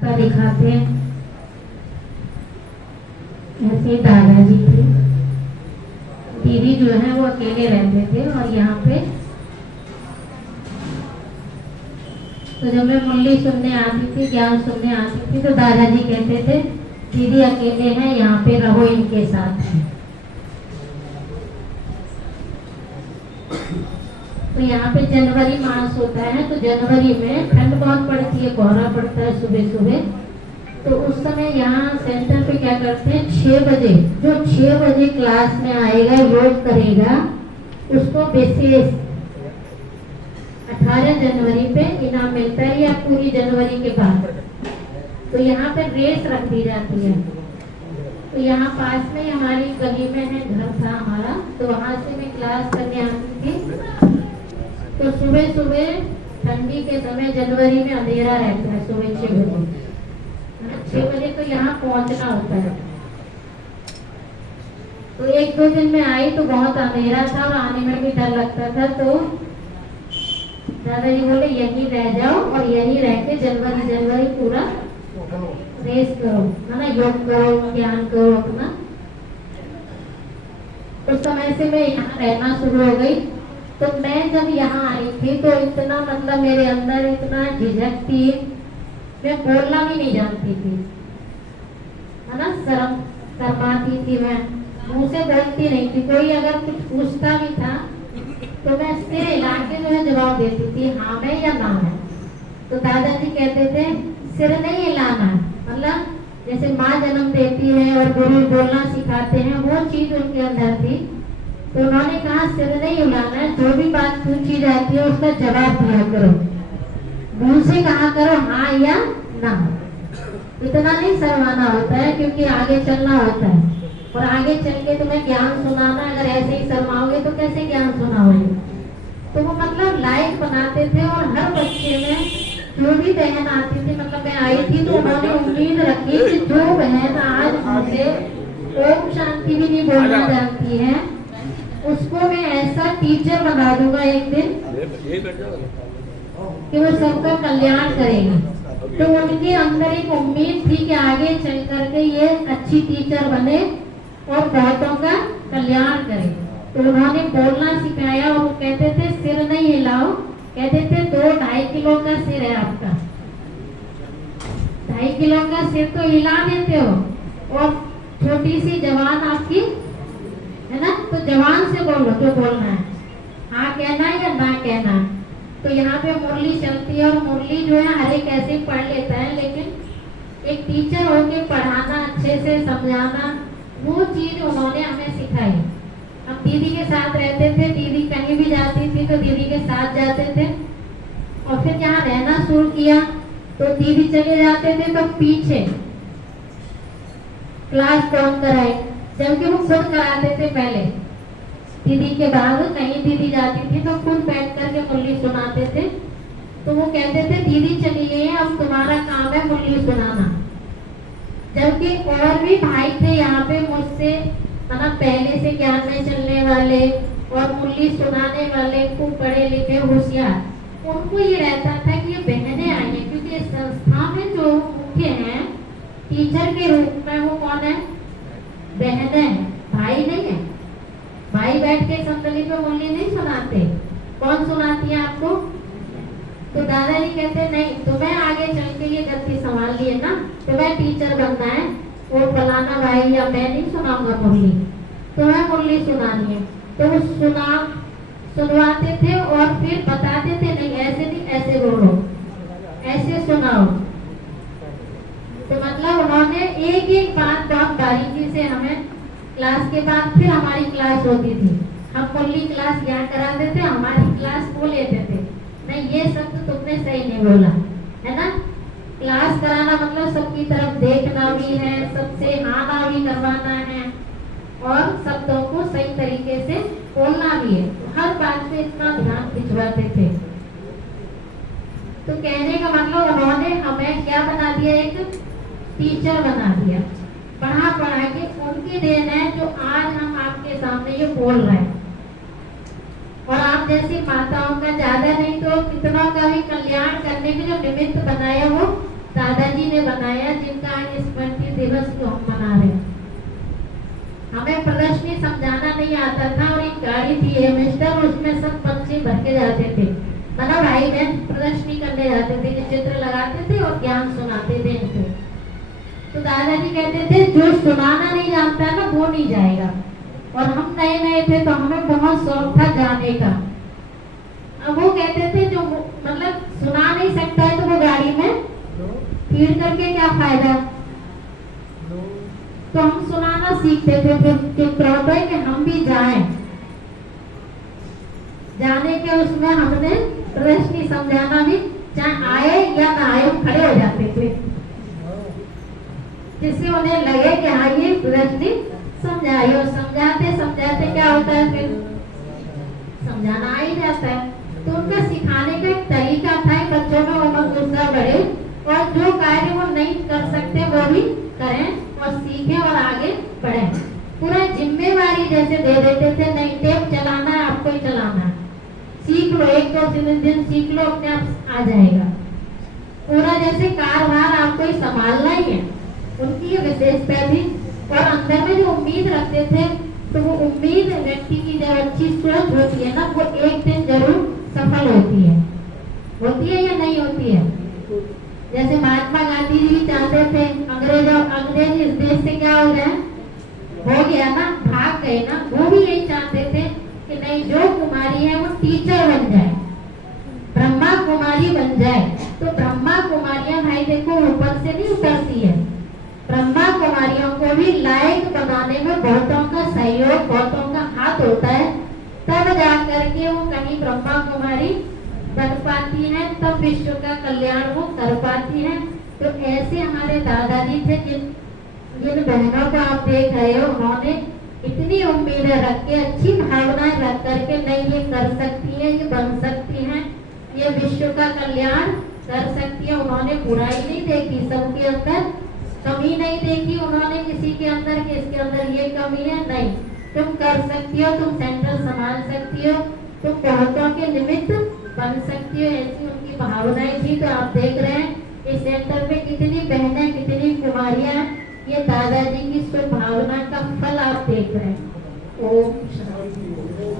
दिखाते हैं। ऐसे दादाजी थे, दीदी जो है वो अकेले रहते थे और यहाँ पे तो जब मैं मुरली सुनने आती थी, ज्ञान सुनने आती थी, तो दादाजी कहते थे दीदी अकेले हैं, यहाँ पे रहो इनके साथ। तो यहाँ पे जनवरी मास होता है, तो जनवरी में ठंड बहुत पड़ती है, कोहरा पड़ता है सुबह सुबह। तो उस समय यहाँ सेंटर पे क्या करते हैं, 6 बजे जो 6 बजे क्लास में आएगा, योग करेगा, उसको विशेष 18 जनवरी पे इनाम मिलता है या पूरी जनवरी के बाद। तो यहाँ पे रेस रख दी जाती है। तो यहाँ पास में हमारी गली में है, घर था हमारा, तो वहाँ से मैं क्लास करने आती थी। तो सुबह सुबह ठंडी के समय जनवरी में अंधेरा रहता है, सुबह 6 बजे 6 बजे तो यहाँ पहुँचना होता है। तो 1-2 दिन में आई तो बहुत अंधेरा था और आने में भी डर लगता था। तो दादाजी बोले यहीं रह जाओ और यहीं रह के जनवरी पूरा रेस करो, है ना, योग करो, ज्ञान करो अपना। उस समय से मैं यहाँ रहना शुरू हो गई। तो मैं जब यहाँ आई थी तो इतना मतलब मेरे अंदर इतना झिझक थी, मैं बोलना भी नहीं जानती थी, है ना, शर्माती थी, मैं मुंह से बोलती नहीं थी। कोई अगर कुछ पूछता भी था तो मैं सिर हिला के जो है जवाब देती थी, हाँ में या ना में। तो दादाजी कहते थे सिर नहीं हिलाना, मतलब जैसे माँ जन्म देती है और गुरु बोलना सिखाते हैं, वो चीज उनके अंदर थी। तो उन्होंने कहा सिर नहीं हिलाना है, जो भी बात पूछी जाती है उसका जवाब दिया करो, मुंह से कहा करो हाँ या ना। इतना नहीं शर्माना होता है, क्योंकि आगे चलना होता है और आगे चल के तुम्हें ज्ञान सुनाना। अगर ऐसे ही शर्माओगे तो कैसे ज्ञान सुनाओगे। तो वो मतलब लाइक बनाते थे और हर बच्चे में जो भी बहन आती थी, मतलब मैं आई थी तो उन्होंने उम्मीद रखी कि जो बहन आज मुझे ओम शांति भी नहीं बोलना जानती है, उसको मैं ऐसा टीचर बना दूंगा एक दिन कि वो सबका कल्याण करेगी। तो उनके अंदर एक उम्मीद थी कि आगे चल करके ये अच्छी टीचर बने और बहुतों का कल्याण करे। तो उन्होंने बोलना सिखाया और वो कहते थे सिर नहीं हिलाओ, कहते थे 2-2.5 किलो का सिर है आपका, 2.5 किलो का सिर तो हिला देते हो और छोटी सी जवान आपकी है ना, तो जवान से बोलो जो बोलना है, हाँ कहना है या ना कहना है। तो यहाँ पे मुरली चलती है और मुरली जो है हर एक ऐसे पढ़ लेता है, लेकिन एक टीचर होके पढ़ाना, अच्छे से समझाना, वो चीज उन्होंने हमें सिखाई। हम दीदी के साथ रहते थे, दीदी कहीं भी जाती थी तो दीदी के साथ जाते थे। और फिर यहाँ रहना शुरू किया तो दीदी चले जाते थे तो पीछे क्लास कौन कराए, जबकि वो खुद कराते थे पहले। दीदी के बाद कहीं दीदी जाती थी तो खुद बैठ करके मुरली सुनाते थे। तो वो कहते थे दीदी चली गई है, अब तुम्हारा काम है मुरली सुनाना। जबकि और भी भाई थे यहाँ पे मुझसे, मतलब पहले से ज्ञान में चलने वाले और मुरली सुनाने वाले, खूब पढ़े लिखे होशियार, उनको ये रहता था कि ये बहनें आई हैं, क्योंकि इस संस्था में जो मुख्य हैं टीचर के रूप में वो कौन है, बहनें हैं, भाई नहीं है। भाई बैठ के संतली पे मुरली नहीं सुनाते, कौन सुनाती है आपको। तो दादाजी कहते नहीं, तुम्हें आगे चल के ये गद्दी संभाल लिए ना, तुम्हें टीचर बनना है, वो फलाना भाई या मैं नहीं सुनाऊंगा मुरली, तुम्हें मुरली सुनानी है। तो वो सुनवाते थे और फिर बताते थे नहीं ऐसे नहीं, ऐसे बोलो, ऐसे सुनाओ। तो मतलब उन्होंने एक एक बात बहुत बारीकी से हमें, क्लास के बाद फिर हमारी क्लास होती थी, हम मुरली क्लास यहाँ कराते थे, हमारी क्लास वो लेते थे, नहीं ये सब तो तुमने सही नहीं बोला, है ना। क्लास कराना मतलब सबकी तरफ देखना भी है, सबसे आना भी करवाना है और शब्दों को सही तरीके से बोलना भी है। हर बात पे इतना ध्यान खिंचवाते थे। तो कहने का मतलब उन्होंने हमें क्या बना दिया, एक टीचर बना दिया, पढ़ा पढ़ा के। उनकी देन है जो आज हम आपके सामने ये बोल रहे हैं। और आप जैसी माताओं का ज्यादा नहीं तो कितनों का भी कल्याण करने के जो निमित्त बनाया वो दादाजी ने बनाया, जिनका आज स्मृति दिवस को हम मना रहे हैं। हमें प्रदर्शनी समझाना नहीं आता था, और एक गाड़ी थी मिस्टर, उसमें सब बच्चे भर के जाते थे, मतलब भाई बहन प्रदर्शनी करने जाते थे, चित्र लगाते थे और ज्ञान सुनाते थे इनको। तो दादाजी कहते थे जो सुनाना नहीं जानता है ना वो नहीं जाएगा। और हम नए नए थे तो हमें बहुत शौक था जाने का। अब वो कहते थे जो मतलब सुना नहीं सकता है तो वो गाड़ी में भीड़ करके क्या फायदा। तो हम सुनाना सीखते थे, फिर चुप रहो कि हम भी जाएं। जाने के उसमें हमने प्रदर्शनी समझाना भी, चाहे आए या ना आए, खड़े हो जाते थे, जिससे उन्हें लगे कि हाँ ये प्रदर्शनी समझाई। और समझाते समझाते क्या होता है, फिर समझाना आ ही जाता है। तो उनका सिखाने का एक तरीका था, बच्चों में उमंग उत्साह बढ़े, और जो कार्य वो नहीं कर सकते वो भी करें और सीखें और आगे बढ़ें। पूरा जिम्मेवारी जैसे दे देते थे, नहीं टेप चलाना है आपको ही चलाना है, सीख लो, एक दो दिन सीख लो, अपने आप आ जाएगा। पूरा जैसे कारभार आपको ही संभालना ही है, उनकी ये विशेषता थी। और अंदर में जो उम्मीद रखते थे, तो वो उम्मीद व्यक्ति की जब अच्छी सोच होती है ना, वो एक दिन जरूर सफल होती है या नहीं होती है। जैसे महात्मा गांधी जी चाहते थे, अंग्रेज इस देश से क्या हो गया ना, भाग गए ना, वो भी यही चाहते थे कि नहीं जो कुमारी है वो टीचर बन जाए, ब्रह्मा कुमारी बन जाए। तो ब्रह्मा कुमारियां भाई देखो ऊपर से नहीं उतरती है, ब्रह्मा कुमारियों को भी लायक बनाने में बहुतों का सहयोग, बहुतों का हाथ होता है, तब जाकर के वो कहीं ब्रह्मा कुमारी बन पाती है, तब विश्व का कल्याण वो कर पाती है। तो ऐसे हमारे दादाजी थे, जिन बहनों को आप देख रहे हो, उन्होंने इतनी उम्मीदें रख के, अच्छी भावनाएं रख करके, नहीं ये कर सकती है, ये बन सकती है, ये विश्व का कल्याण कर सकती है। उन्होंने बुराई नहीं देखी, सबके अंदर कमी नहीं देखी उन्होंने, किसी के अंदर कि इसके अंदर ये कमी है, नहीं, तुम कर सकती हो, तुम सेंटर संभाल सकती हो, तुम बहुतों के निमित्त बन सकती हो, ऐसी उनकी भावनाएं थी। तो आप देख रहे हैं इस सेंटर में कितनी बहनें, कितनी कुमारियां, ये दादाजी की भावना का फल आप देख रहे हैं। ओम